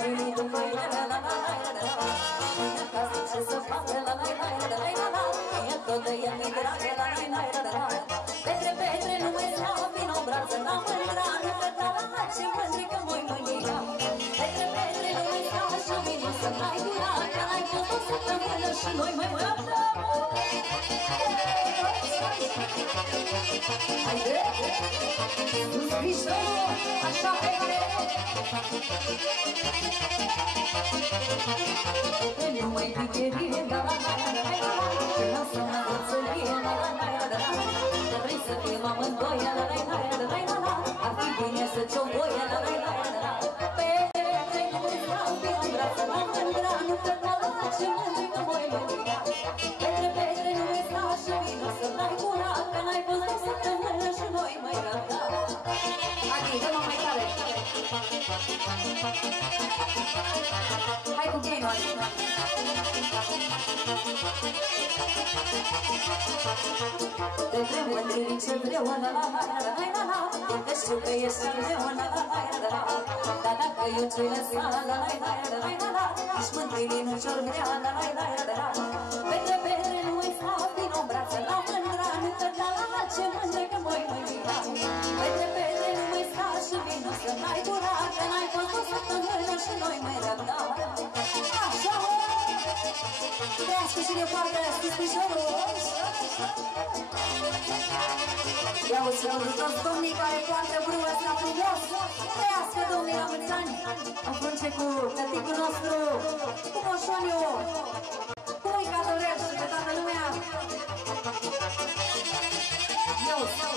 primit după el, la la la la la la. Ca zic ce să facă, la la la la la la la. E tot de el mi dragă, la la la la la. Petre, Petre, nu mai stau, vino brață, la mândra, nu te da la ce mândri că moi mândria. Petre, Petre, nu mai stau, așa vino să n-ai gura, că ai fost o săptămână și noi mai mădăm. Haide! Sus Crișorul! Așa, haide! Nu mai picherie, da la la la la la. Ce lasă la înțelie, la la la la la. Că vrei să fim amândoi, la la la la la la. Ar fi bine să cioboi, la la la la la. Petre, nu vreau, vino brață, la mândra, nu te da la ce mândri că voi mândria. Petre, Petre, nu vreau așa vino să n-ai gura, că n-ai fost o săptămână și noi mai răbda. Adi, dă-mă mai tare! Hai cu game-ul, Adi! Te trebuie mândri ce vreau, la la la la la la la. Că știu că ești greu, la la la la la la. Dar dacă eu ți-o lăsa, la la la la la la la. Ești mândrii nu ți-o vrea, la la la la la. Petre, Petre, nu mai sta, vino brață, la mândra, nu te da la ce mândre că voi mândria. Petre, Petre, nu mai sta și vino să n-ai gura, că n-ai fost o săptămână și noi mai răbda. Așa, mă! Trească și de poartă, sus Crișorul! Ia uite, toți domnii care poartă brâul ăsta frumos! Trească, domnii, la mulți ani! În frunce cu tăticul nostru, cu Moșoniu, cu Mica Dorel și pe toată lumea! Ia uite!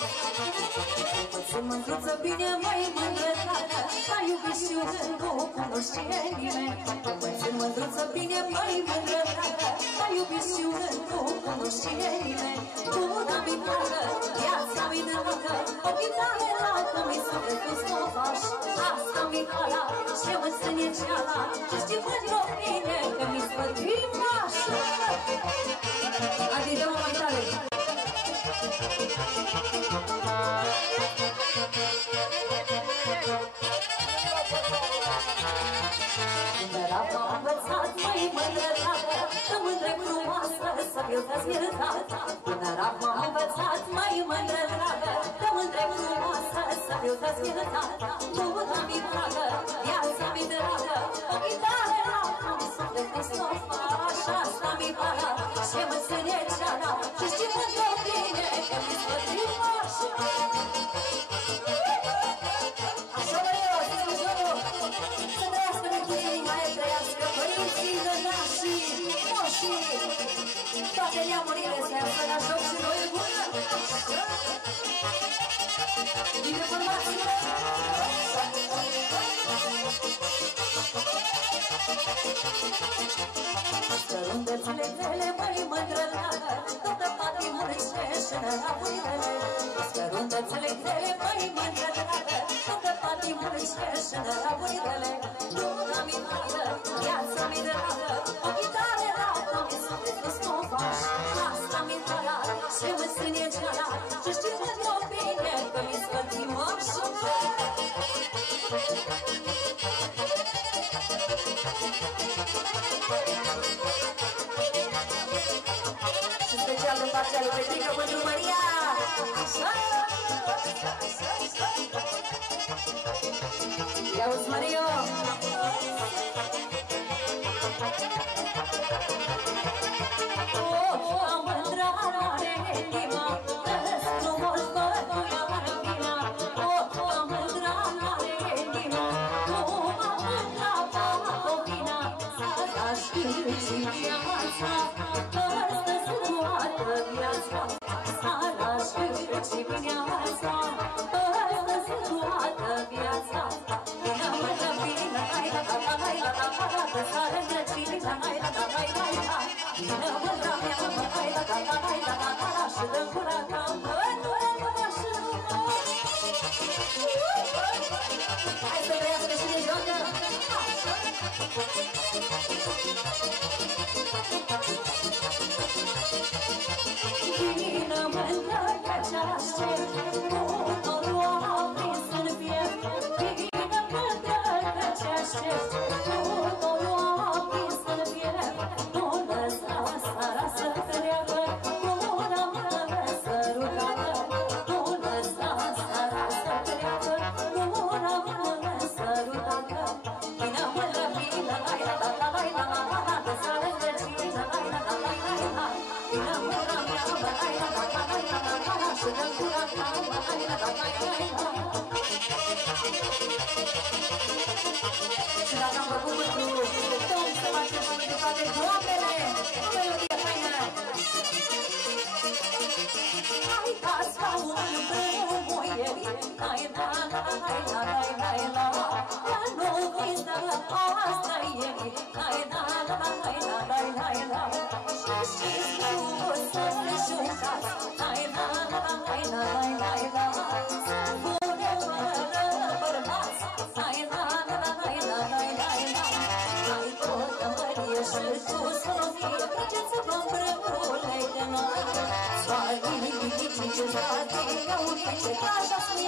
Sunt mândruță bine, mai mândră, tată, m-ai iubit și eu nu o cunoștie nimeni. Sunt mândruță bine, mai mândră, tată, m-ai iubit și eu nu o cunoștie nimeni. Luna mi dragă, viața mi dragă, ochii tale lacrimi sufletul stofaș. Asta mi cala, și-eu însănie ceala, și știi văd-o bine, că mi spătim așa. Adi, dă-mă mai tare! Dar m-am învățat, mai mândră, tată, că mândră frumoasă să fiu dezvietat. Dar m-am învățat, mai mândră, tată, că mândră frumoasă să fiu dezvietat. Luna mi dragă, viața mi dragă, ochii tale lacrimi sufletul stofaș. Asta mi cala, și-mi însănie ceala, și știi văd-o bine, că mi spătim așa. Așa vă eu, Crișorul, să trăiască necurii, mai trăiască părinții, nănașii, moșii, toate neamurile să iasă la joc și noi bună. Bine formați-vă! Scărundățile grele, măi mândră, toată patimul își la buitele. Scărundățile grele, măi mândră, toată patimul își la buitele. Luna mi dragă, viața mi dragă, ochii tale lacrimi sufletul stofaș. Asta mi cala, și-mi însănie ceala, și știi văd-o bine, că mi spătim așa. Și special în partea lui Petrică pentru Maria! Așa! Ia-uzi, Mario! O, mândra are inima, dă-ți frumos bătuia vina. O, mândra are inima, numai mândra papovina. Să lași și viața, ăsta-s toată viața. Să lași și viața, ăsta-s toată viața. Vina, mândră, vina, hai la la la la la la la. Să sară drăcina, hai la la la la la. Vina, mândra mea, hai la la la la la la la. Și dă gura ta, mândră, și hai să trăiască și de joacă! Vină mândră ca ce-aștept, cu noroa aprins în piept. Vină mândră ca ce-aștept,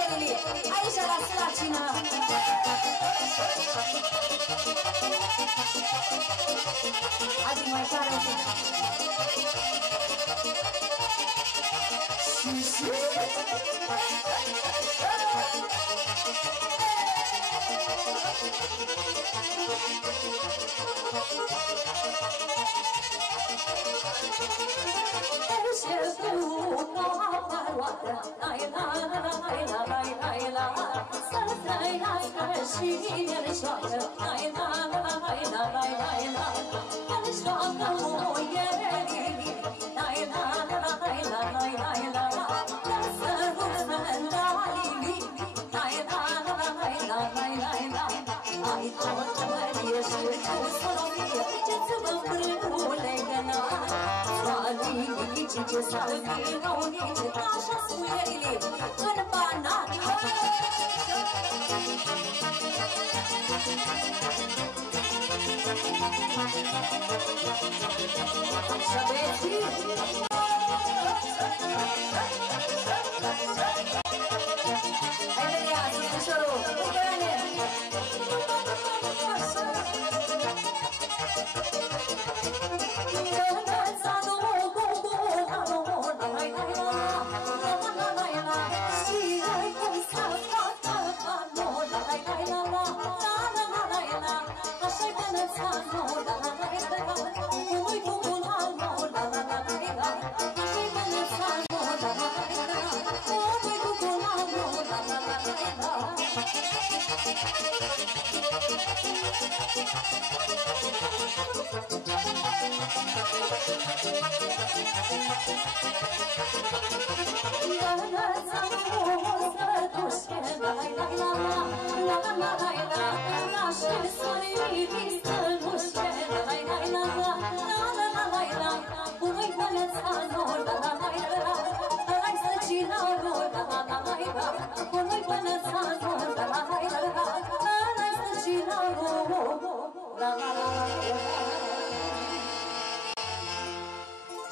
suierii. Aici la Slacină. Adi mai tare. Ce să vină unice, așa suierile în banat. Așa băieții! Hai de ea, Sușorul! Uite-ne!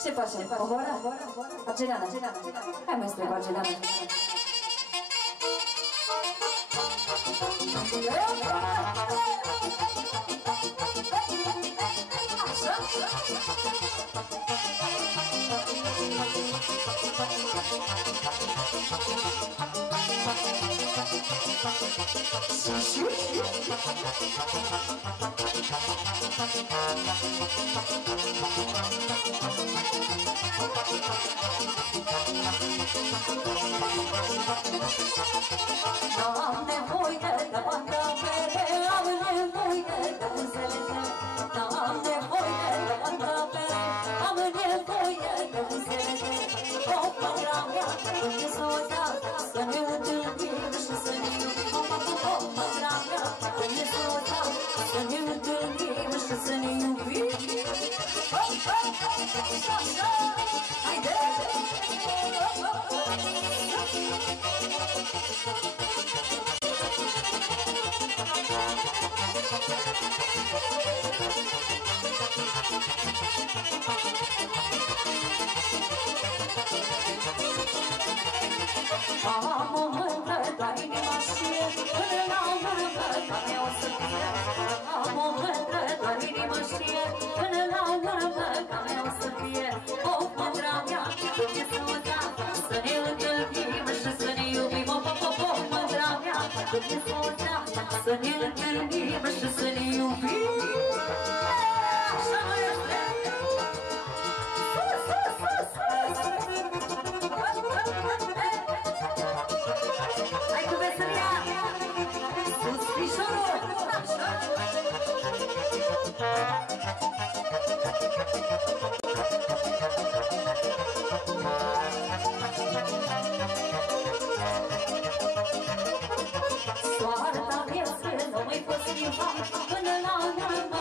Ce facem? O horă? Argeleana. Hai mai spre cu Argeleana. Am nevoie de pantapere, am nevoie de buzelete. Am nevoie de pantapere, am nevoie de buzelete. O pădra mea, unde să o dau, să ne întâlnim și să ne iubim. O pădra mea, unde să o dau, să ne întâlnim și să ne iubim. Haide! Am o mândră, doar inima știe, până la urmă ca mea o să fie. Am o mândră, doar inima știe, până la urmă ca mea o să fie. O mândra mea, când e să o dau, să ne întâlnim și să ne iubim. O mândra mea, când e să o dau, să ne întâlnim și să ne iubim. Așa mai este! Hai cu veselia! Sus frișorul! Soarta vieții nu mai pot schimba, până la urmă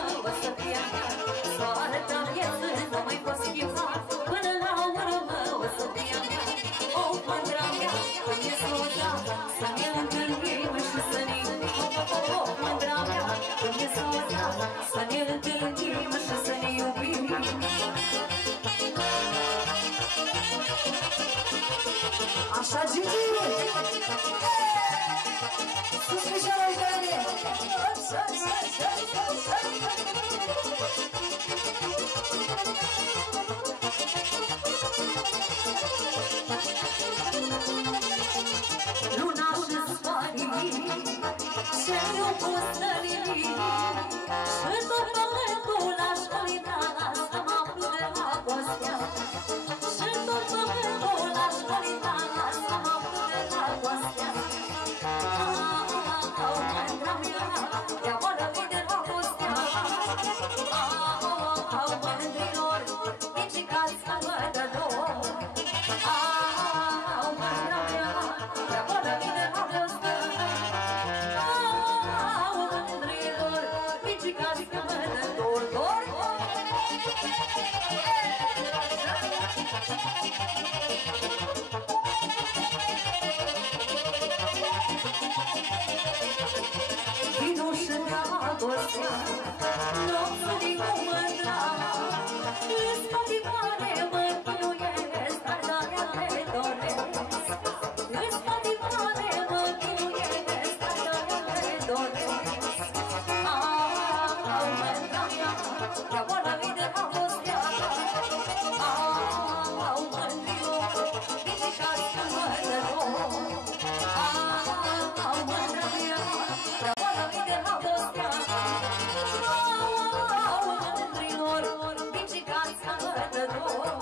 dragostea, nopțului cu mândra, îți patimare mă chinuiesc, dar de-aia te doresc. Îți patimare mă chinuiesc, dar de-aia te doresc. Au, mândra mea, prea bună mi de dragostea, au, mândriu, ridicați că mă dădor. Au, mândra mea, prea bună mi de dragostea, au, mândrilor, ridicați că mă dădor.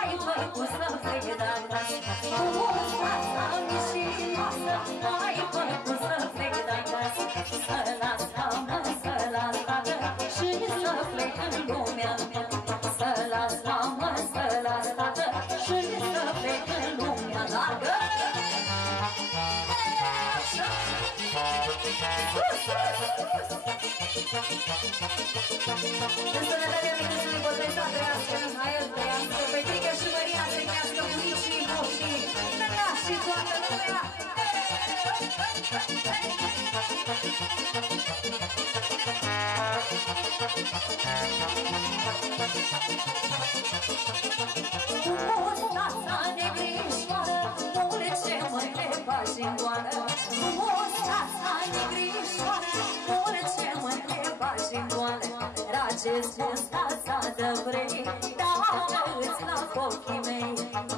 Ai făcut să plec de acasă, frumusa mișinoasă, ai făcut să plec de acasă, să las mamă, să las tată și să plec în lumea mea. Să las mamă, să las tată și să plec în lumea largă. Așa! În sănătatea Micuțului Boteza trăiască, Mihail trăiască, Petrică și Maria trăiască, bunicii noștri, nănașii toată lumea! Frumusa negrișoară, mulece mâine pași-n goală. Frumusa negrișoară, mulece mâine pași-n goală. Race-ți mustața de vrei, dacă îți plac ochii mei.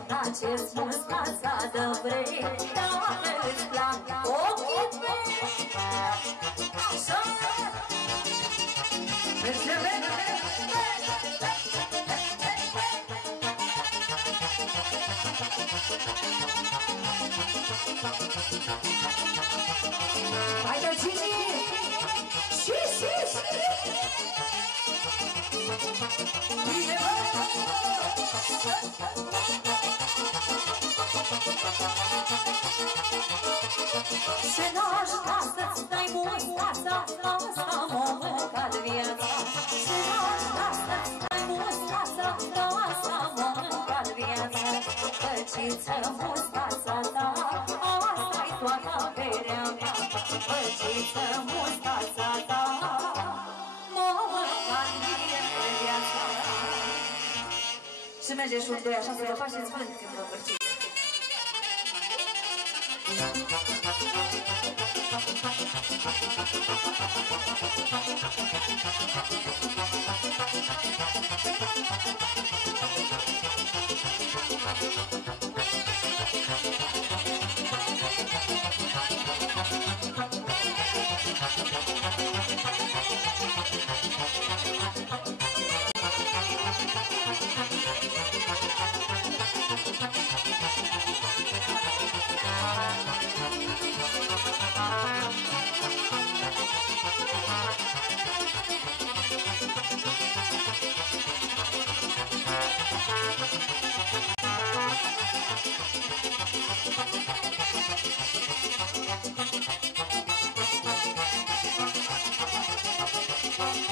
Race-ți mustața de vrei, dacă îți plac ochii mei. Așa! Haide, Gigi! Și! Bine, se naștea să-ți dai mustața, asta m-a mâncat viața. Se naștea să-ți dai mustața, asta m-a mâncat viața. Făciță mustața ta, asta-i toată averea mea. Făciță mustața ta, m-a mâncat viața. Și merge și un doi așa să vă faceți vânt când vă vârciți.